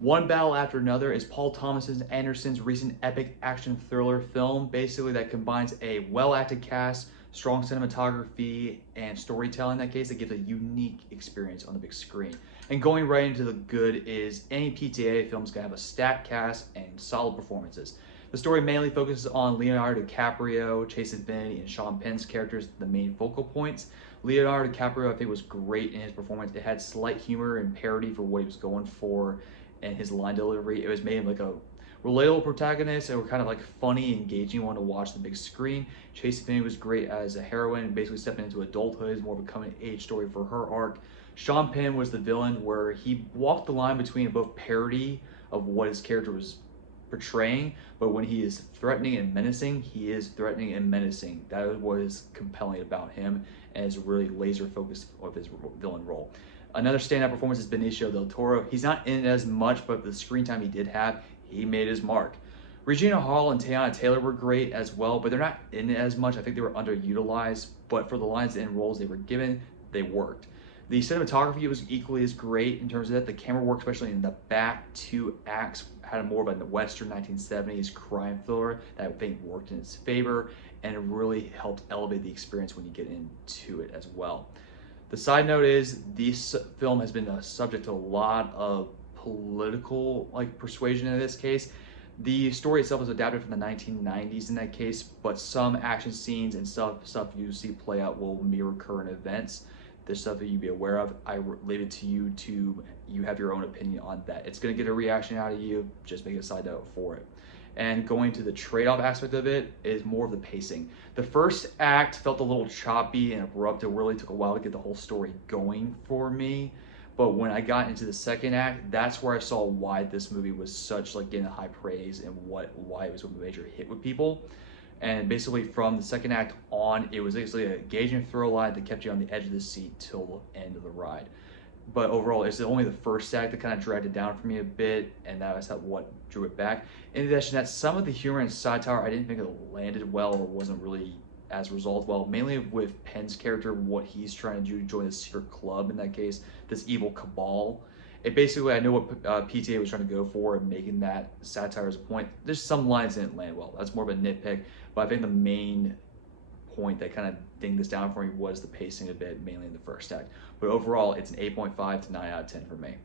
One battle after another is Paul Thomas Anderson's recent epic action thriller film, basically that combines a well-acted cast, strong cinematography, and storytelling. In that case, that gives a unique experience on the big screen. And going right into the good is any PTA film's gonna have a stacked cast and solid performances. The story mainly focuses on Leonardo DiCaprio, Chase Infinity, and Sean Penn's characters, the main focal points. Leonardo DiCaprio, I think, was great in his performance. It had slight humor and parody for what he was going for and his line delivery. It was made him like a relatable protagonist and were kind of like funny, engaging one to watch the big screen. Chase Finney was great as a heroine and basically stepping into adulthood. It's more of a coming age story for her arc. Sean Penn was the villain where he walked the line between both parody of what his character was portraying, but when he is threatening and menacing, he is threatening and menacing. That is what is compelling about him and is really laser focused of his villain role. Another standout performance is Benicio del Toro. He's not in it as much, but the screen time he did have, he made his mark. Regina Hall and Teyana Taylor were great as well, but they're not in it as much. I think they were underutilized, but for the lines and roles they were given, they worked. The cinematography was equally as great in terms of that. The camera work, especially in the back two acts, had a more of a Western 1970s crime thriller that I think worked in its favor, and it really helped elevate the experience when you get into it as well. The side note is this film has been a subject to a lot of political persuasion in this case. The story itself was adapted from the 1990s in that case, but some action scenes and stuff you see play out will mirror current events. There's stuff that you be aware of. I leave it to you have your own opinion on that. It's gonna get a reaction out of you. Just make a side note for it. And going to the trade-off aspect of it is more of the pacing. The first act felt a little choppy and abrupt. It really took a while to get the whole story going for me. But when I got into the second act, that's where I saw why this movie was such getting high praise and why it was a major hit with people. And basically from the second act on, it was basically a engaging thrill ride that kept you on the edge of the seat till the end of the ride. But overall, it's only the first act that kind of dragged it down for me a bit, and that was what drew it back. In addition to that, some of the humor and satire I didn't think it landed well or wasn't really as resolved well, mainly with Penn's character, what he's trying to do to join the secret club, in that case, this evil cabal. It basically, I know what PTA was trying to go for and making that satire as a point. There's some lines that didn't land well. That's more of a nitpick, but I think the main point that kind of dinged this down for me was the pacing a bit, mainly in the first act. But overall, it's an 8.5 to 9 out of 10 for me.